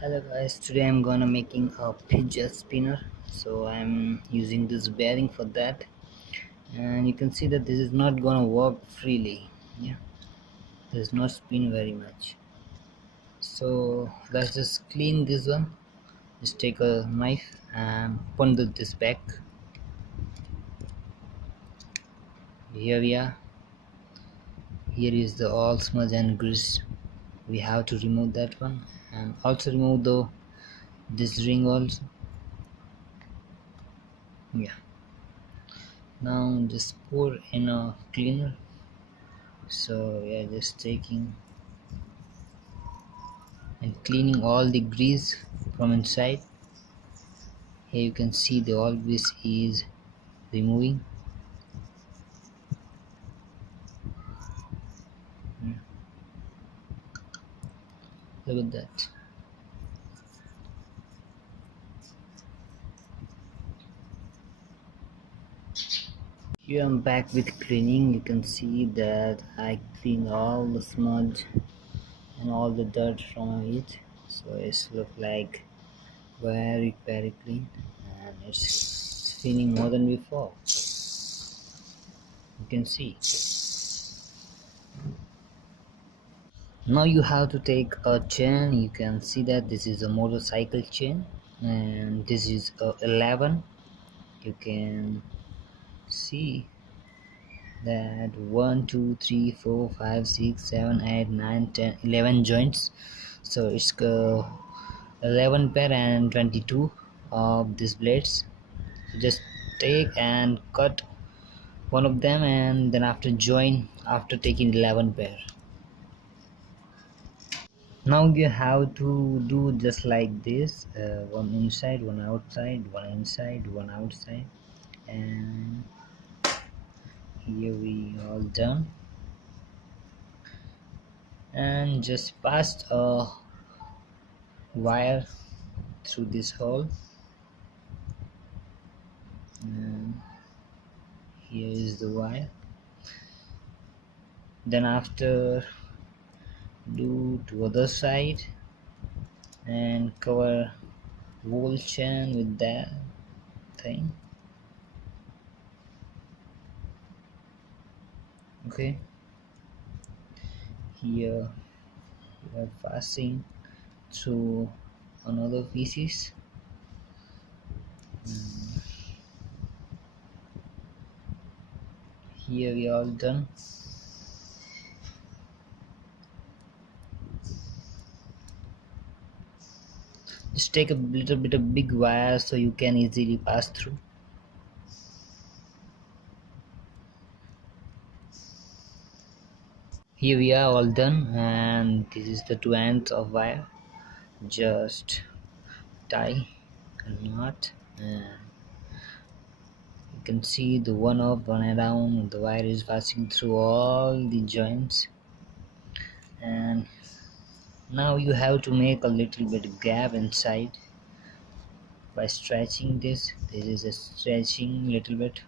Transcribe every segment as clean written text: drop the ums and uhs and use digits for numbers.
Hello guys, today I'm gonna making a fidget spinner. So I'm using this bearing for that, and you can see that this is not gonna work freely. Yeah, does not spin very much. So let's just clean this one. Just take a knife and bundle this back. Here we are. Here is the all smudge and grease. We have to remove that one, and also remove the this ring also. Yeah. Now just pour in a cleaner. So we are just taking and cleaning all the grease from inside. Here you can see the all grease is removing. Yeah, look at that. Here I'm back with cleaning. You can see that I clean all the smudge and all the dirt from it, so it's look like very clean, and it's cleaning more than before. You can see. Now you have to take a chain. You can see that this is a motorcycle chain, and this is a 11. You can see that 1 2 3 4 5 6 7 8 9 10 11 joints. So it's 11 pair and 22 of these blades. So just take and cut one of them, and then after join after taking 11 pair. Now you have to do just like this, one inside, one outside, one inside, one outside, and here we all done. And just passed a wire through this hole, and here is the wire. Then after do to other side and cover whole chain with that thing. Okay, here we are passing through another pieces. Here we are all done. Just take a little bit of big wire so you can easily pass through. Here we are all done, and this is the two ends of wire. Just tie a knot, and you can see the one up, one around. The wire is passing through all the joints, and now you have to make a little bit gap inside by stretching this. This is a stretching little bit.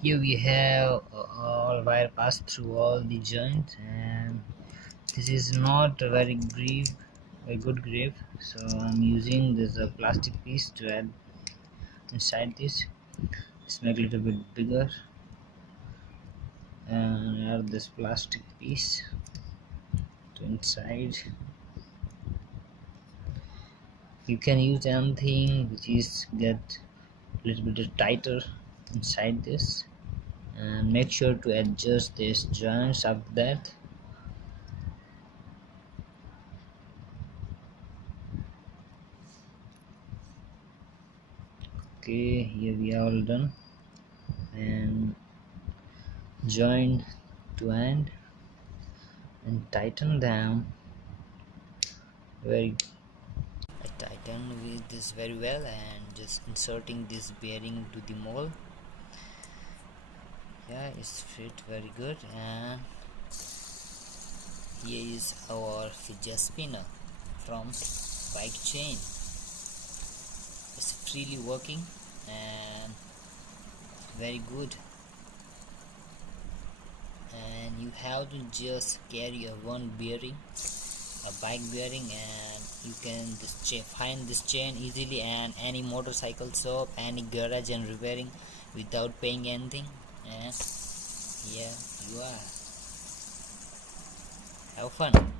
Here we have all wire passed through all the joints, and this is not a very good grip, so I'm using this plastic piece to add inside this. Let's make a little bit bigger and add this plastic piece to inside. You can use anything which is get a little bit tighter inside this, and make sure to adjust these joints after that. Okay, here we are all done, and join to end and tighten them very. I tighten with this very well, and just inserting this bearing to the mold. Yeah, it's fit very good, and here is our fidget spinner from bike chain. It's freely working and very good, you have to just carry a one bearing, a bike bearing, and you can find this chain easily and any motorcycle shop, any garage and repairing without paying anything. And yeah, you are, have fun.